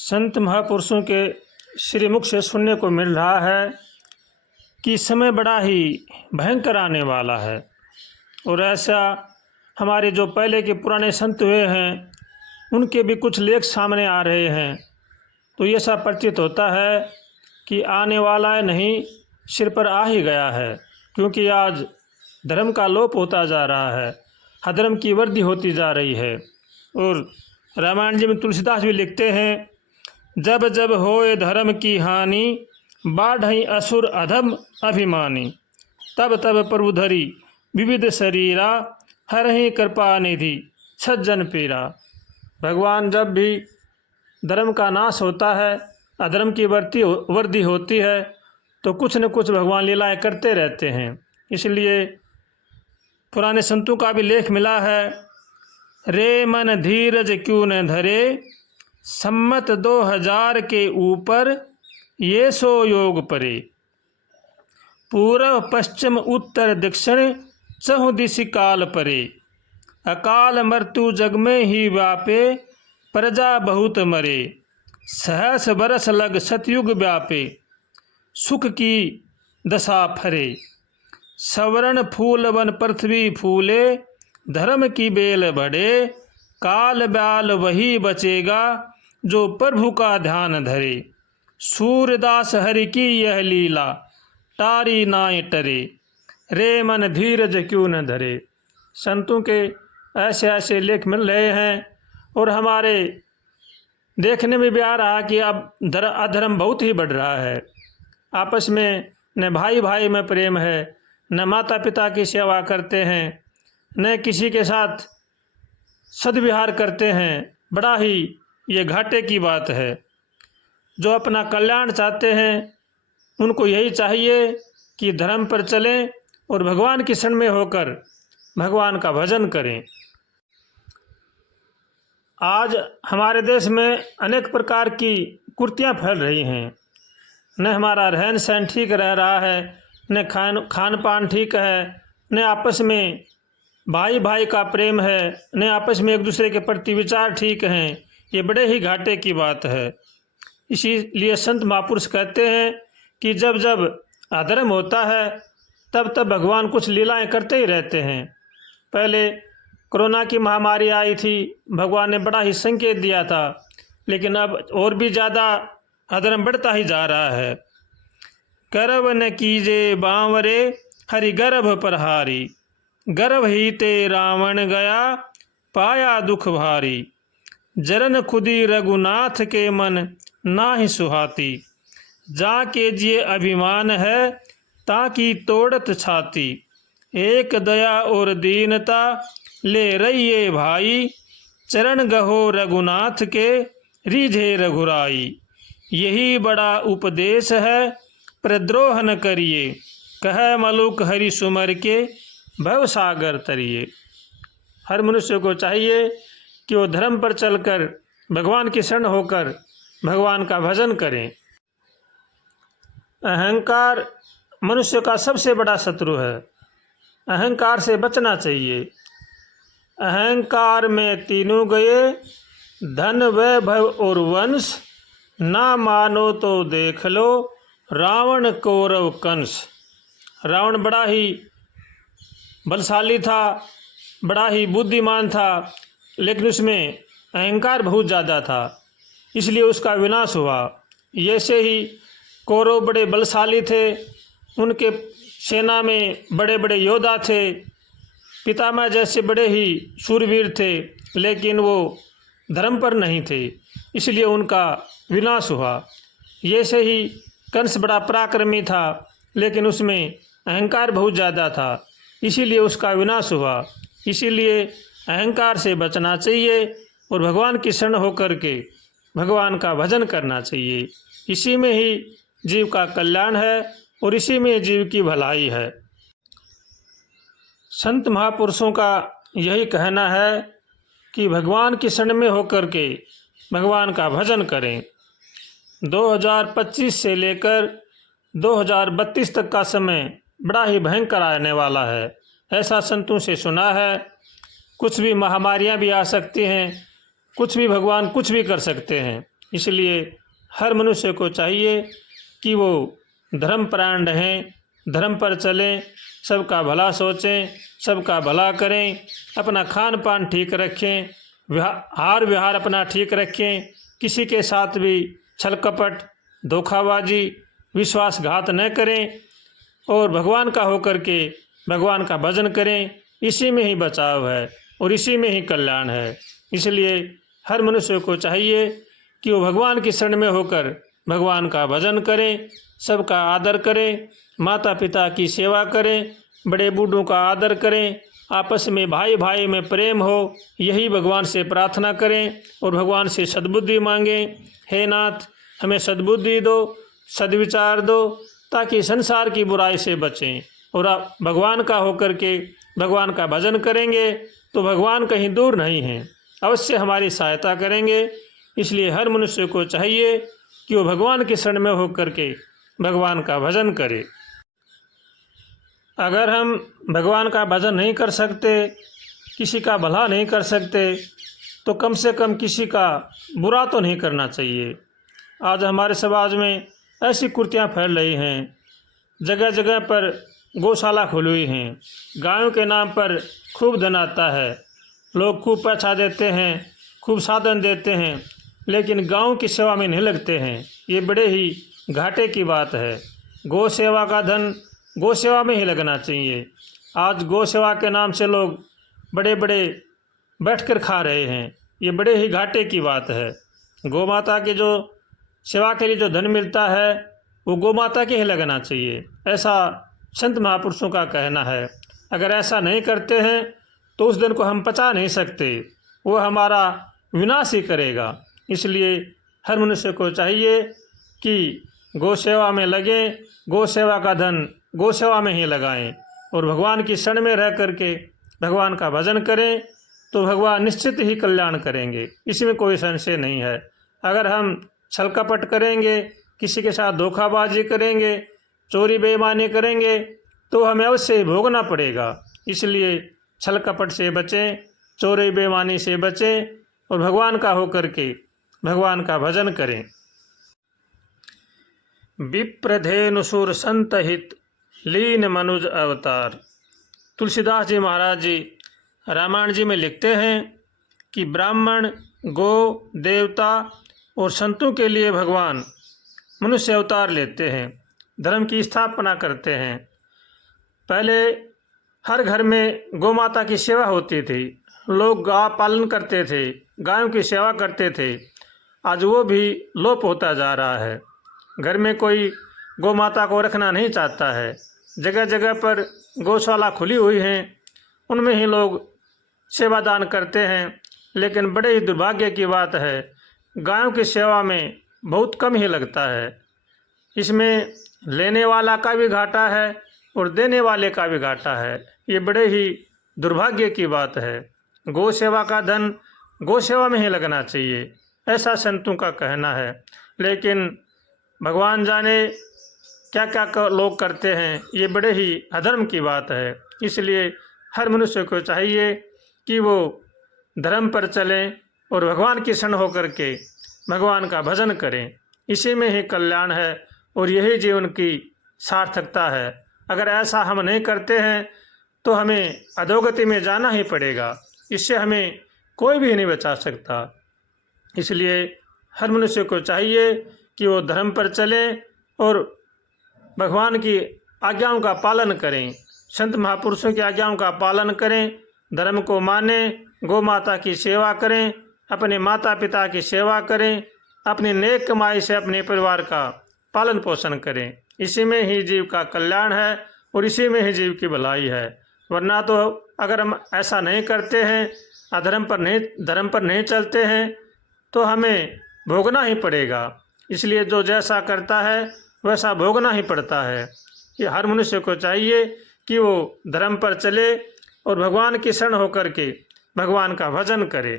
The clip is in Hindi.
संत महापुरुषों के श्रीमुख से सुनने को मिल रहा है कि समय बड़ा ही भयंकर आने वाला है। और ऐसा हमारे जो पहले के पुराने संत हुए हैं उनके भी कुछ लेख सामने आ रहे हैं। तो ये सब प्रतीत होता है कि आने वाला है नहीं, सिर पर आ ही गया है। क्योंकि आज धर्म का लोप होता जा रहा है, अधर्म की वृद्धि होती जा रही है। और रामायण जी में तुलसीदास भी लिखते हैं, जब जब होए धर्म की हानि, बाढ़ई असुर अधम अभिमानी। तब तब प्रभु धरी विविध शरीरा, हरहि कृपा निधि सज्जन पीरा। भगवान जब भी धर्म का नाश होता है, अधर्म की वृद्धि होती है, तो कुछ न कुछ भगवान लीलाएं करते रहते हैं। इसलिए पुराने संतों का भी लेख मिला है, रे मन धीरज क्यों न धरे, सम्मत 2000 के ऊपर ये सो योग परे। पूर्व पश्चिम उत्तर दक्षिण चहु दिशि काल परे, अकाल मृत्यु जग में ही व्यापे, प्रजा बहुत मरे। सहस बरस लग सतयुग व्यापे, सुख की दशा फरे। सवर्ण फूल वन पृथ्वी फूले, धर्म की बेल बढ़े। काल ब्याल वही बचेगा, जो प्रभु का ध्यान धरे। सूरदास हरि की यह लीला, टारी नाय टरे। रे मन धीरज क्यों न धरे। संतों के ऐसे ऐसे लेख मिल रहे हैं। और हमारे देखने में भी आ रहा कि अब अधर्म बहुत ही बढ़ रहा है। आपस में न भाई भाई में प्रेम है, न माता पिता की सेवा करते हैं, न किसी के साथ सद्व्यवहार करते हैं। बड़ा ही ये घाटे की बात है। जो अपना कल्याण चाहते हैं उनको यही चाहिए कि धर्म पर चलें और भगवान की शरण में होकर भगवान का भजन करें। आज हमारे देश में अनेक प्रकार की कुरीतियाँ फैल रही हैं। न हमारा रहन सहन ठीक रह रहा है, न खान पान ठीक है, न आपस में भाई भाई का प्रेम है, न आपस में एक दूसरे के प्रति विचार ठीक हैं। ये बड़े ही घाटे की बात है। इसीलिए संत महापुरुष कहते हैं कि जब जब अधर्म होता है तब तब भगवान कुछ लीलाएं करते ही रहते हैं। पहले कोरोना की महामारी आई थी, भगवान ने बड़ा ही संकेत दिया था, लेकिन अब और भी ज़्यादा अधर्म बढ़ता ही जा रहा है। गर्भ न कीजे बांवरे, हरि गर्भ प्रहारी। गर्भ ही ते रावण गया, पाया दुख भारी। जरन खुदी रघुनाथ के मन नाहि सुहाती। जाके जिए अभिमान है, ताकि तोड़त छाती। एक दया और दीनता ले रहिए भाई, चरण गहो रघुनाथ के रीझे रघुराई। यही बड़ा उपदेश है, प्रद्रोह न करिए। कह मलुक हरि सुमर के, भव सागर तरिए। हर मनुष्य को चाहिए कि वो धर्म पर चलकर भगवान की शरण होकर भगवान का भजन करें। अहंकार मनुष्य का सबसे बड़ा शत्रु है। अहंकार से बचना चाहिए। अहंकार में तीनों गए, धन वैभव और वंश। ना मानो तो देख लो, रावण कौरव कंस। रावण बड़ा ही बलशाली था, बड़ा ही बुद्धिमान था, लेकिन उसमें अहंकार बहुत ज़्यादा था, इसलिए उसका विनाश हुआ। ऐसे ही कौरव बड़े बलशाली थे, उनके सेना में बड़े बड़े योद्धा थे, पितामह जैसे बड़े ही शूरवीर थे, लेकिन वो धर्म पर नहीं थे, इसलिए उनका विनाश हुआ। ऐसे ही कंस बड़ा पराक्रमी था, लेकिन उसमें अहंकार बहुत ज़्यादा था, इसीलिए उसका विनाश हुआ। इसीलिए अहंकार से बचना चाहिए और भगवान की शरण होकर के भगवान का भजन करना चाहिए। इसी में ही जीव का कल्याण है और इसी में जीव की भलाई है। संत महापुरुषों का यही कहना है कि भगवान की शरण में होकर के भगवान का भजन करें। 2025 से लेकर 2032 तक का समय बड़ा ही भयंकर आने वाला है, ऐसा संतों से सुना है। कुछ भी महामारियां भी आ सकती हैं, कुछ भी भगवान कुछ भी कर सकते हैं। इसलिए हर मनुष्य को चाहिए कि वो धर्मपरायण रहें, धर्म पर चलें, सबका भला सोचें, सबका भला करें, अपना खान पान ठीक रखें, हार व्यवहार अपना ठीक रखें, किसी के साथ भी छल कपट, धोखाबाजी, विश्वासघात न करें और भगवान का होकर के भगवान का भजन करें। इसी में ही बचाव है और इसी में ही कल्याण है। इसलिए हर मनुष्य को चाहिए कि वो भगवान की शरण में होकर भगवान का भजन करें, सबका आदर करें, माता पिता की सेवा करें, बड़े बूढ़ों का आदर करें, आपस में भाई भाई में प्रेम हो, यही भगवान से प्रार्थना करें और भगवान से सद्बुद्धि मांगें। हे नाथ, हमें सद्बुद्धि दो, सद्विचार दो, ताकि संसार की बुराई से बचें और आप भगवान का होकर के भगवान का भजन करेंगे तो भगवान कहीं दूर नहीं हैं, अवश्य हमारी सहायता करेंगे। इसलिए हर मनुष्य को चाहिए कि वो भगवान की शरण में होकर के भगवान का भजन करे। अगर हम भगवान का भजन नहीं कर सकते, किसी का भला नहीं कर सकते, तो कम से कम किसी का बुरा तो नहीं करना चाहिए। आज हमारे समाज में ऐसी कुरीतियाँ फैल रही हैं, जगह जगह पर गौशाला खुली हुई हैं, गायों के नाम पर खूब धन आता है, लोग खूब पैसा देते हैं, खूब साधन देते हैं, लेकिन गाँव की सेवा में नहीं लगते हैं। ये बड़े ही घाटे की बात है। गौ सेवा का धन गौ सेवा में ही लगना चाहिए। आज गौ सेवा के नाम से लोग बड़े बड़े बैठकर खा रहे हैं, ये बड़े ही घाटे की बात है। गौ माता की जो सेवा के लिए जो धन मिलता है वो गौ माता के ही लगना चाहिए, ऐसा संत महापुरुषों का कहना है। अगर ऐसा नहीं करते हैं तो उस धन को हम पचा नहीं सकते, वो हमारा विनाश ही करेगा। इसलिए हर मनुष्य को चाहिए कि गौ सेवा में लगें, गौ सेवा का धन गौ सेवा में ही लगाएं और भगवान की शरण में रह करके भगवान का भजन करें तो भगवान निश्चित ही कल्याण करेंगे, इसमें कोई संशय नहीं है। अगर हम छल कपट करेंगे, किसी के साथ धोखाबाजी करेंगे, चोरी बेईमानी करेंगे तो हमें अवश्य ही भोगना पड़ेगा। इसलिए छल कपट से बचें, चोरी बेईमानी से बचें और भगवान का होकर के भगवान का भजन करें। विप्रधेनुसुर संतहित लीन मनुज अवतार। तुलसीदास जी महाराज जी रामायण जी में लिखते हैं कि ब्राह्मण, गौ, देवता और संतों के लिए भगवान मनुष्य अवतार लेते हैं, धर्म की स्थापना करते हैं। पहले हर घर में गौ माता की सेवा होती थी, लोग गौ पालन करते थे, गायों की सेवा करते थे। आज वो भी लोप होता जा रहा है। घर में कोई गौ माता को रखना नहीं चाहता है। जगह जगह पर गौशाला खुली हुई हैं, उनमें ही लोग सेवादान करते हैं, लेकिन बड़े ही दुर्भाग्य की बात है, गायों की सेवा में बहुत कम ही लगता है। इसमें लेने वाला का भी घाटा है और देने वाले का भी घाटा है। ये बड़े ही दुर्भाग्य की बात है। गौ सेवा का धन गौ सेवा में ही लगना चाहिए, ऐसा संतों का कहना है। लेकिन भगवान जाने क्या क्या लोग करते हैं, ये बड़े ही अधर्म की बात है। इसलिए हर मनुष्य को चाहिए कि वो धर्म पर चलें और भगवान की शरण होकर के भगवान का भजन करें, इसी में ही कल्याण है और यही जीवन की सार्थकता है। अगर ऐसा हम नहीं करते हैं तो हमें अधोगति में जाना ही पड़ेगा, इससे हमें कोई भी नहीं बचा सकता। इसलिए हर मनुष्य को चाहिए कि वो धर्म पर चलें और भगवान की आज्ञाओं का पालन करें, संत महापुरुषों की आज्ञाओं का पालन करें, धर्म को मानें, गौ माता की सेवा करें, अपने माता पिता की सेवा करें, अपनी नेक कमाई से अपने परिवार का पालन पोषण करें। इसी में ही जीव का कल्याण है और इसी में ही जीव की भलाई है। वरना तो अगर हम ऐसा नहीं करते हैं, धर्म पर नहीं चलते हैं तो हमें भोगना ही पड़ेगा। इसलिए जो जैसा करता है वैसा भोगना ही पड़ता है। ये हर मनुष्य को चाहिए कि वो धर्म पर चले और भगवान की शरण होकर के भगवान का भजन करे।